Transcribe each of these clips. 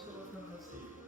初は楽しい。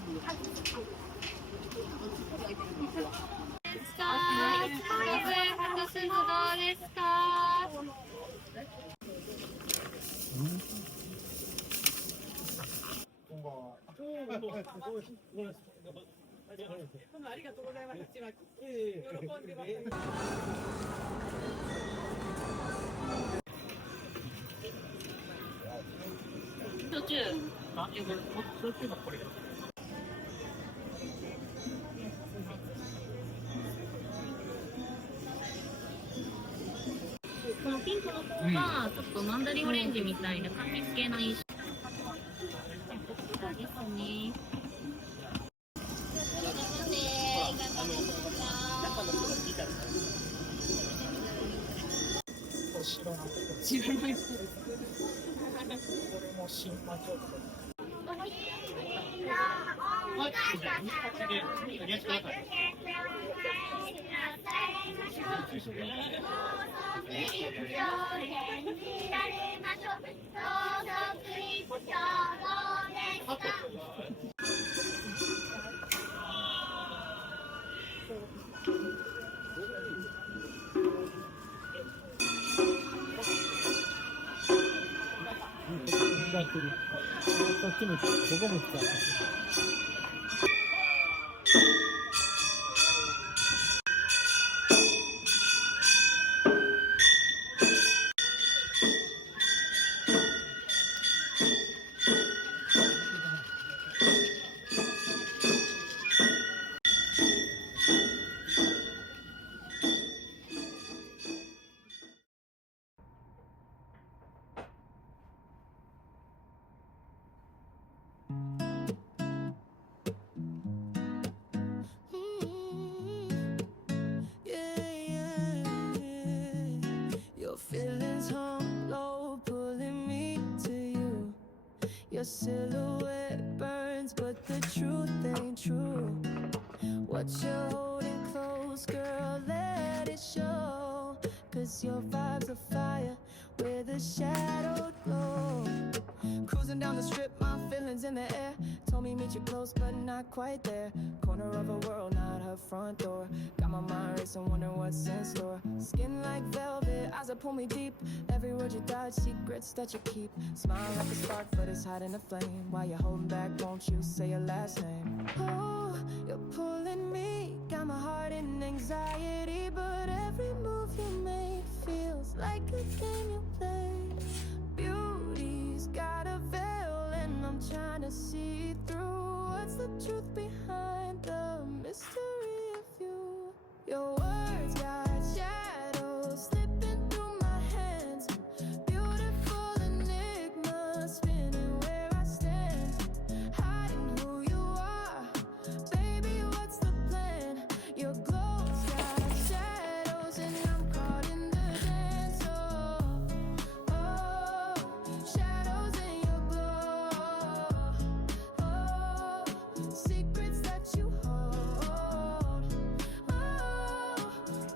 ですか？複数どうですか？こんばんは。ありがとうございます。喜んでます。途中。このピンクの方がちょっとマンダリンオレンジみたいな柑橘系の印象ですね。知らない人です。これも新魔女。さっきのここも使った。Your feelings hung low, pulling me to you. Your silhouette burns, but the truth ain't true. What you're holding close, girl, let it show. 'Cause your vibe's a fire with a shadow glow. Cruising down the strip, my feelings in the air. Told me meet you close, but not quite there. Corner of a world, not her front door. Got my mind racing, wondering what's in store. Skin like velvet, eyes that pull me deep. Every word you dodge, secrets that you keep. Smile like a spark, but it's hiding the flame. While you're holding back, won't you say your last name? Oh, you're pulling me, got my heart in anxiety. But every move you make feels like a game you play. Beauty's got a veil, and I'm trying to see through. What's the truth behind the mystery of you? Your words got shadows slipping through my hands. Beautiful enigma spinning where I stand. Hiding who you are, baby, what's the plan? Your glow's got shadows, and I'm caught in the dance. Oh, shadows in your glow. Oh, secrets that you hold. Oh,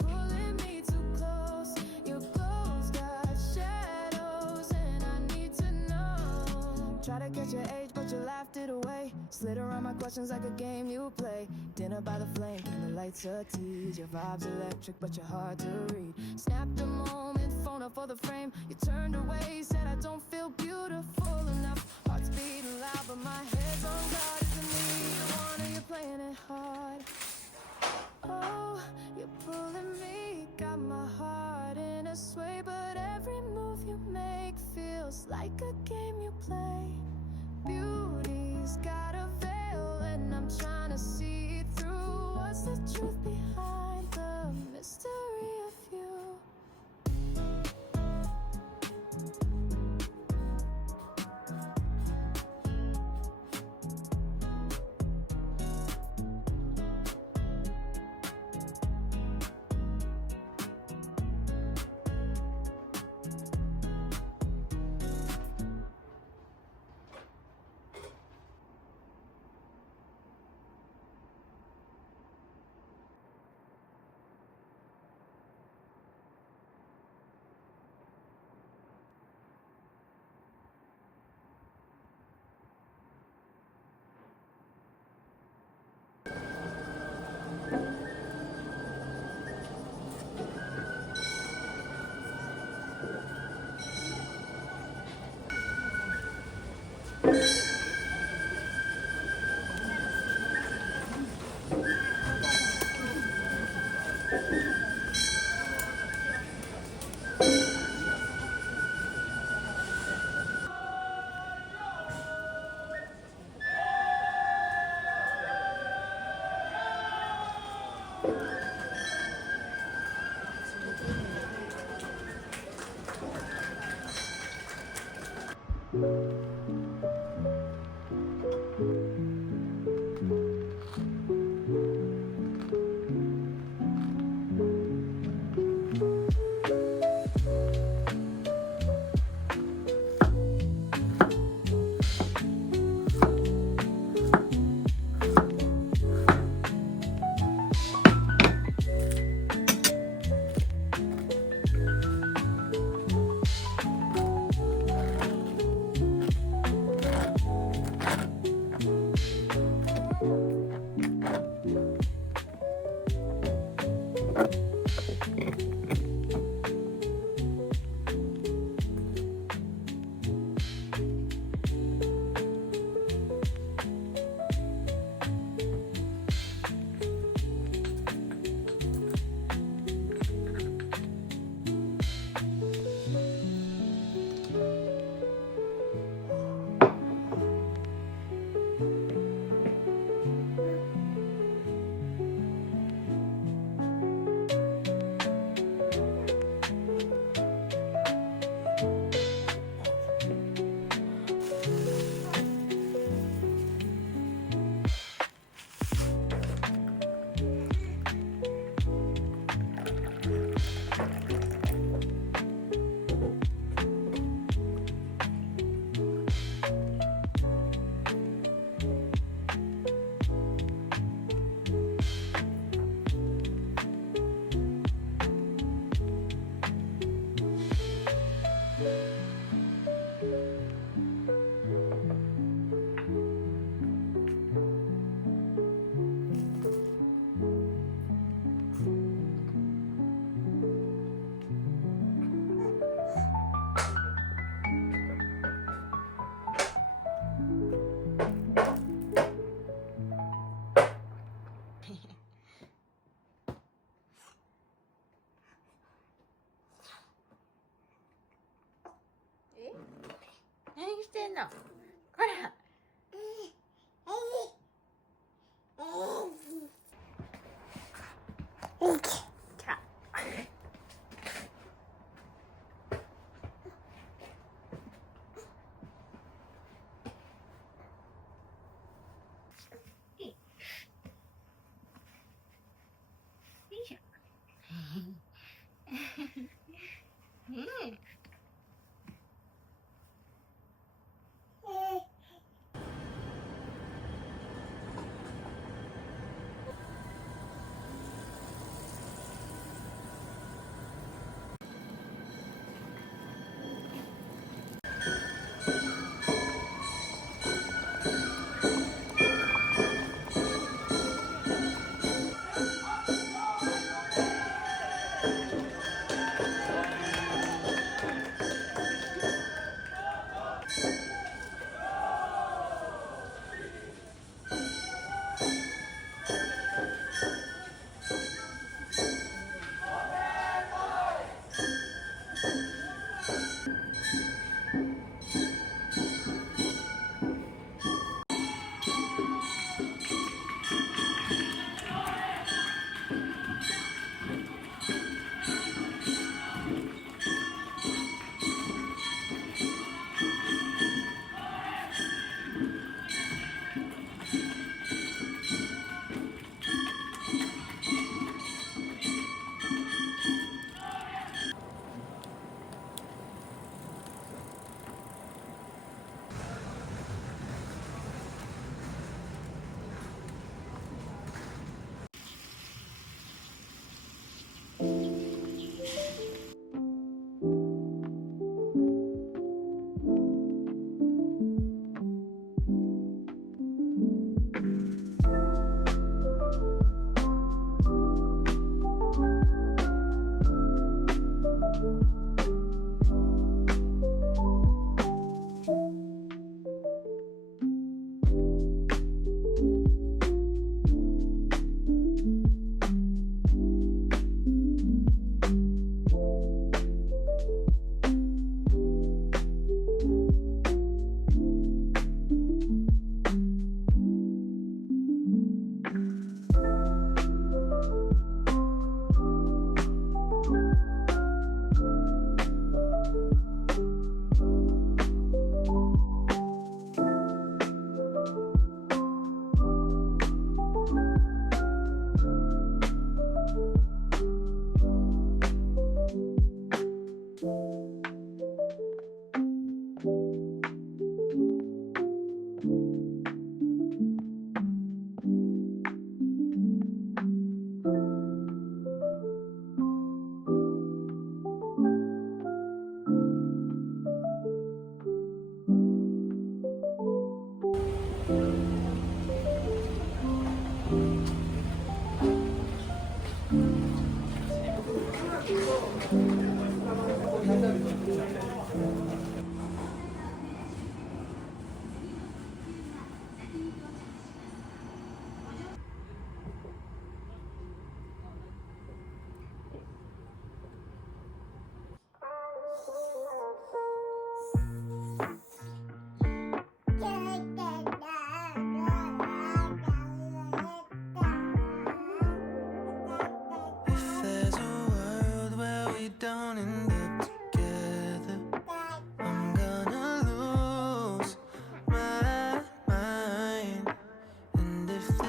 pulling me too close. Your glow's got shadows, and I need to know. Try to catch your age, but you laughed it away. Slid around my questions like a game you play. Dinner by the flame, candlelights a tease. Your vibe's electric, but you're hard to read. Snapped a moment, phone up for the frame. You turned away, said I don't feel beautiful enough. Heart's beating loud, but my head's on guard. Isn't me the one, or you playing it hard? Oh, you're pulling me, got my heart in a sway. But every move you make feels like a game you play. Beauty's got a veil, and I'm trying to see through. What's the truth behind the mystery of you? 何してんの？ほら。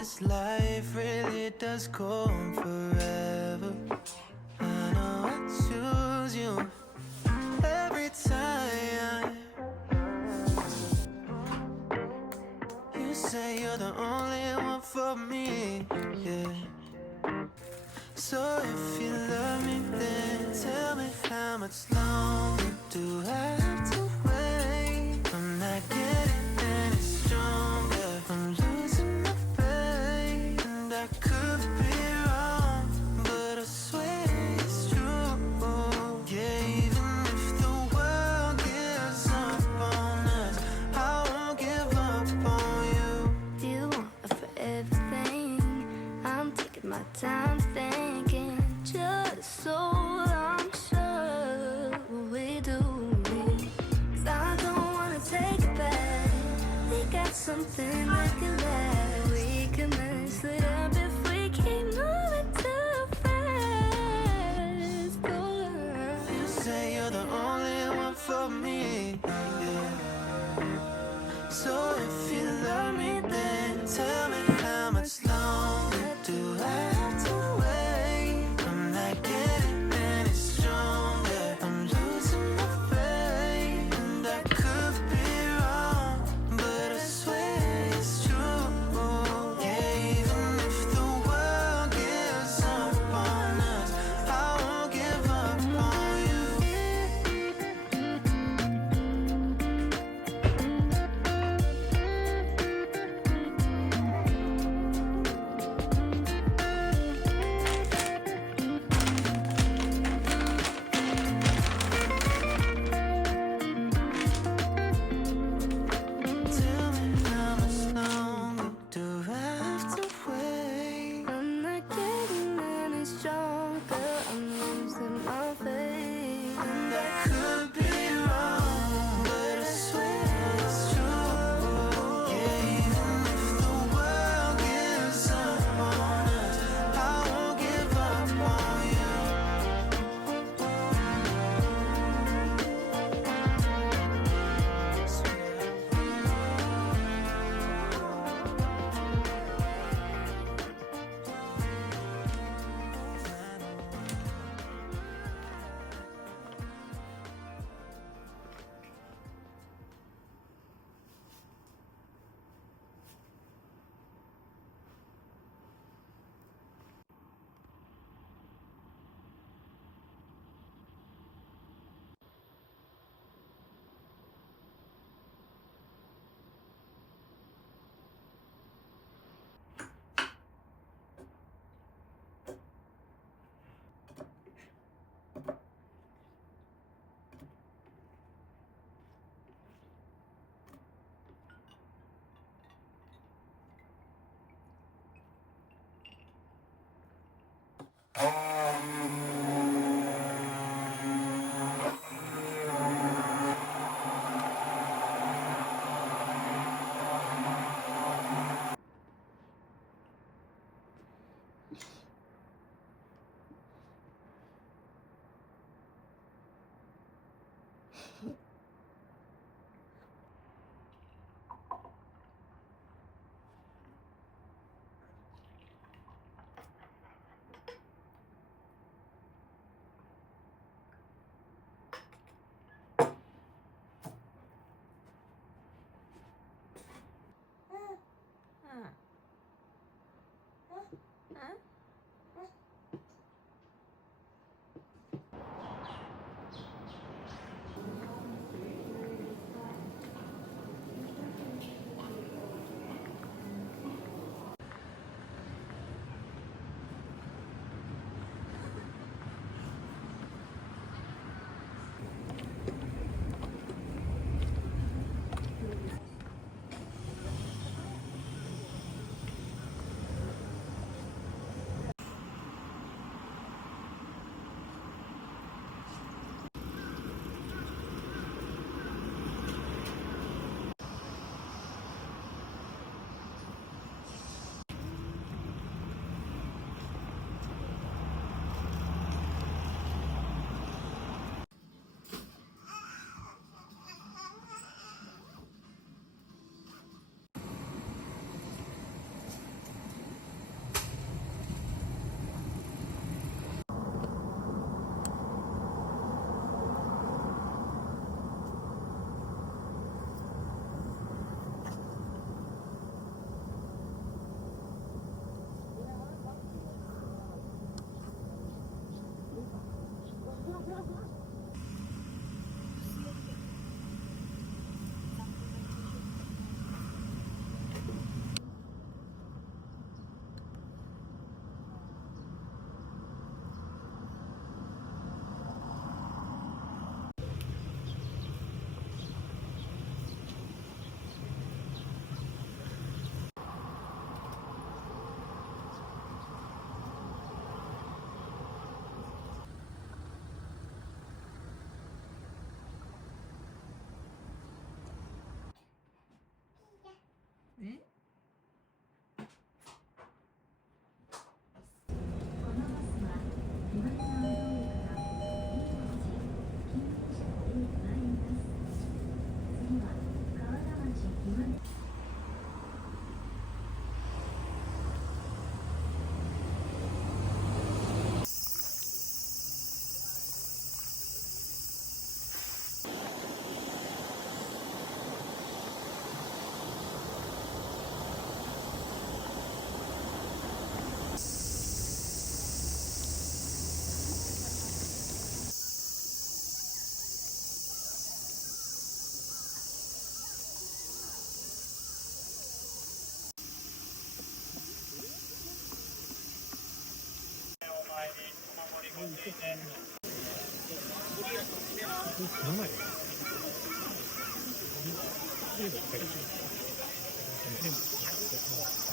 this life really does go on forever. I know I choose you every time. You say you're the only one for me, yeah. So if you love me, then tell me how much longer do I have to wait? I'm not getting any stronger, I'm losing my faith. And I could be wrong, but I swear it's true. Yeah, even if the world gives up on us, I won't give up on you. You want it for everything. I'm taking my time thinking, just so I'm sure what we do. 'Cause I don't wanna take it back. We got something that can last. We can mess it up if we keep moving too fast. You say you're the only one for me, yeah. So if you love me, then tell me how much longer do I have to wait? I'm not getting any stronger, I'm losing my faith. And I could be wrong, but I swear it's true. 정말.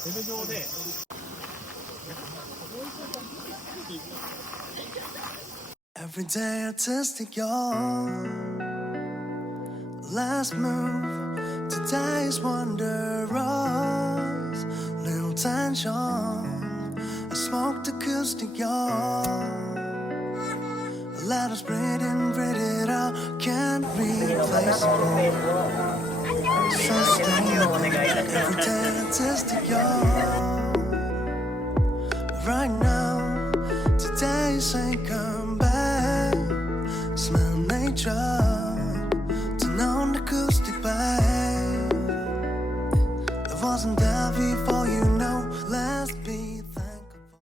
대대적으로 Every day artistic, your last move. Today's wondrous. Little tension. I smoked acoustic, your let us breathe in, breathe it out. Can't replace it. Sustainable. Every day artistic, your right now. Today's ain't come back.